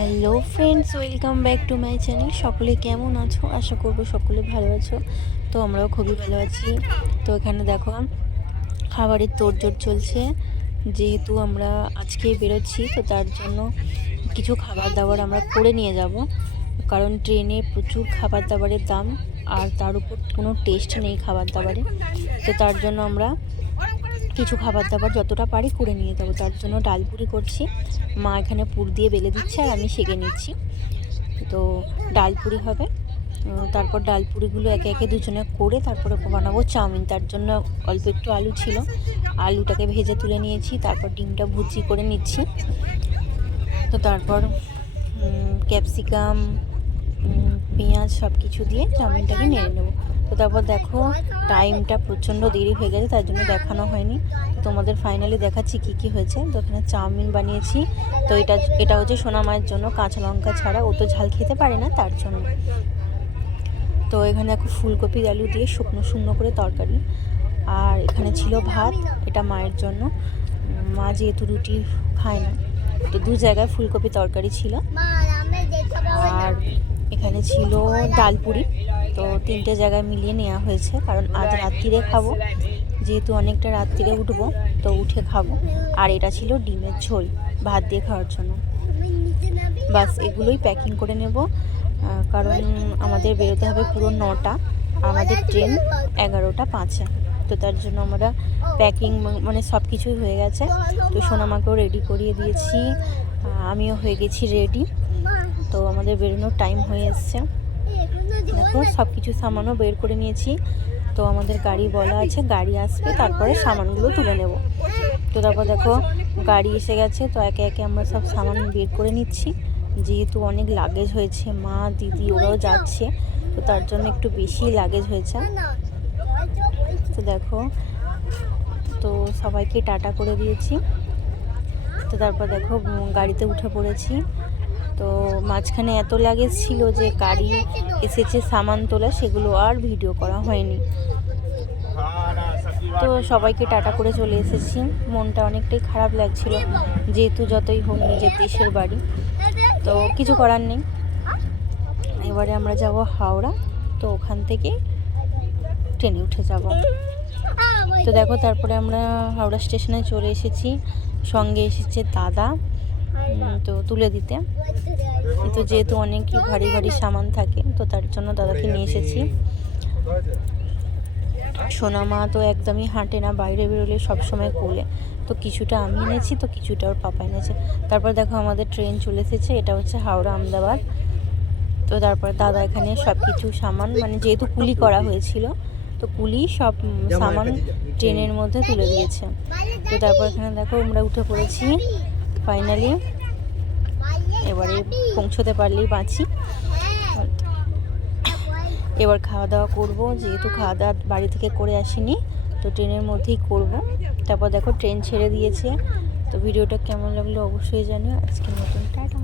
Hello friends, welcome back to my channel. সকলে কেমন আছো? আশা করবো সকলে ভালো আছো। তো আমরাও খুবই ভালো আছি। তো এখানে দেখো খাবারের তোড়জোড় চলছে। যেহেতু আমরা আজকেই বেরোচ্ছি, তো তার জন্য কিছু খাবার দাবার আমরা করে নিয়ে যাব, কারণ ট্রেনে প্রচুর খাবার দাবারের দাম, আর তার উপর কোনো টেস্ট নেই খাবার দাবারে। তো তার জন্য আমরা কিছু খাবার দাবার যতটা পারি করে নিয়ে যাবো। তার জন্য ডালপুরি করছি। মা এখানে পুর দিয়ে বেলে দিচ্ছে আর আমি সেঁকে নিচ্ছি। তো ডালপুরি হবে। তারপর ডালপুরিগুলো একে একে দুজনে করে তারপরে বানাবো চাউমিন। তার জন্য অল্প একটু আলু ছিল, আলুটাকে ভেজে তুলে নিয়েছি। তারপর ডিমটা ভুজি করে নিচ্ছি। তো তারপর ক্যাপসিকাম, পেঁয়াজ সব কিছু দিয়ে চাউমিনটাকে নেড়ে নেবো। তো তারপর দেখো টাইমটা প্রচণ্ড দেরি হয়ে গেছে, তার জন্য দেখানো হয়নি। তোমাদের ফাইনালি দেখাচ্ছি কী কী হয়েছে। তো এখানে চাউমিন বানিয়েছি। তো এটা হচ্ছে সোনা মায়ের জন্য, কাঁচা লঙ্কা ছাড়া, ও তো ঝাল খেতে পারে না, তার জন্য। তো এখানে দেখো ফুলকপি আলু দিয়ে শুকনো শুকনো করে তরকারি। আর এখানে ছিল ভাত, এটা মায়ের জন্য। মা যেহেতু রুটি খায় না, তো দু জায়গায় ফুলকপি তরকারি ছিল। আর এখানে ছিল ডালপুরি। তো তিনটে জায়গায় মিলিয়ে নেওয়া হয়েছে, কারণ আজ রাত্রিরে খাবো, যেহেতু অনেকটা রাত্রিরে উঠবো, তো উঠে খাবো। আর এটা ছিল ডিমের ঝোল ভাত দিয়ে খাওয়ার জন্য। বাস এগুলোই প্যাকিং করে নেব, কারণ আমাদের বেরোতে হবে পুরো 9টা, আমাদের ট্রেন 11টা 5-এ। তো তার জন্য আমরা প্যাকিং মানে সব কিছুই হয়ে গেছে। তো সোনামাকেও রেডি করিয়ে দিয়েছি, আমিও হয়ে গেছি রেডি। তো আমাদের বেরোনোর টাইম হয়ে এসছে। দেখো সব কিছু সামানও বের করে নিয়েছি। তো আমাদের গাড়ি বলা আছে, গাড়ি আসবে, তারপরে সামানগুলো তুলে নেব। তো তারপর দেখো গাড়ি এসে গেছে। তো একে একে আমরা সব সামান বের করে নিচ্ছি, যেহেতু অনেক লাগেজ হয়েছে, মা দিদি ওরাও যাচ্ছে, তো তার জন্য একটু বেশি লাগেজ হয়েছে। তো দেখো, তো সবাইকে টাটা করে দিয়েছি। তো তারপর দেখো গাড়িতে উঠে পড়েছি। তো মাঝখানে এত লাগেজ ছিল যে গাড়ি এসেছে সামান তোলা, সেগুলো আর ভিডিও করা হয়নি। তো সবাইকে টাটা করে চলে এসেছি। মনটা অনেকটাই খারাপ লাগছিল, যেহেতু যতই হোক নিজের দেশের বাড়ি, তো কিছু করার নেই। এবারে আমরা যাব হাওড়া, তো ওখান থেকে ট্রেনে উঠে যাব। তো দেখো তারপরে আমরা হাওড়া স্টেশনে চলে এসেছি। সঙ্গে এসেছে দাদা, তো তুলে দিতে। তো যেহেতু অনেক ভারী ভারী সামান থাকে, তো তার জন্য দাদাকে নিয়ে এসেছি। সোনা মা তো একদমই হাঁটে না, বাইরে বেরোলে সবসময় কোলে। তো কিছুটা আমি এনেছি, তো কিছুটা ওর পাপা এনেছে। তারপর দেখো আমাদের ট্রেন চলে এসেছে, এটা হচ্ছে হাওড়া আহমেদাবাদ। তো তারপর দাদা এখানে সব কিছু সামান, মানে যেহেতু কুলি করা হয়েছিল, তো কুলি সব সামান ট্রেনের মধ্যে তুলে দিয়েছে। তো তারপর এখানে দেখো আমরা উঠে পড়েছি ফাইনালি। এবারে পৌঁছতে পারলেই বাঁচি। এবার খাওয়া দাওয়া করবো, যেহেতু খাওয়া দাওয়া বাড়ি থেকে করে আসিনি, তো ট্রেনের মধ্যেই করব। তারপর দেখো ট্রেন ছেড়ে দিয়েছে। তো ভিডিওটা কেমন লাগলো অবশ্যই জানিও। আজকের মতন টাটা।